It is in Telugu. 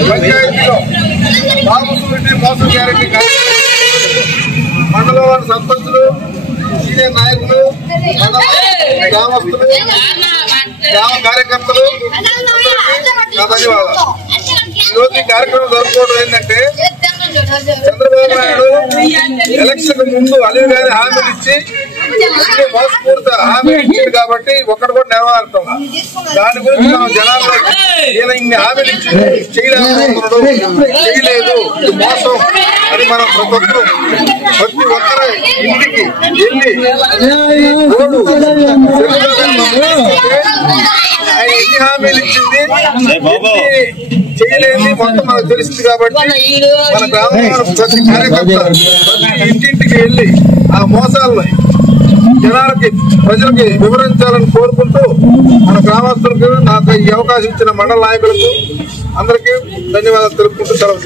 పంచాయతీలో బాబుసూరి మోసం గ్యారెంటీ మండలంలోని సర్పంచులు, సీనియర్ నాయకులు, గ్రామస్తులు, గ్రామ కార్యకర్తలు నా ధన్యవాదాలు. ఈరోజు ఈ కార్యక్రమం జరుపుకోవడం ఏంటంటే చంద్రబాబు నాయుడు ఎలక్షన్ ముందు అదే గారి హామీలు ఇచ్చి మోసపూరిత హామీలు ఇచ్చింది కాబట్టి ఒక్కడు కూడా నెరవేరుతాం. దాని గురించి మనం జనాల్లో ఈయన ఇన్ని హామీలు ఇచ్చి చేయలేదు మోసం అని మనం ప్రతి ఒక్కరి ఇంటికి ఆయన ఎన్ని హామీలు ఇచ్చింది చేయలేదు మొత్తం మనకు తెలిసింది కాబట్టి మన గ్రామంలో ప్రతి కార్యకర్త ప్రతి ఇంటింటికి వెళ్లి ఆ మోసాలను జనాలకి ప్రజలకి వివరించాలని కోరుకుంటూ మన గ్రామస్తులకు నాకు ఈ అవకాశం ఇచ్చిన మండల నాయకులకు అందరికీ ధన్యవాదాలు తెలుపుకుంటూ సెలవు.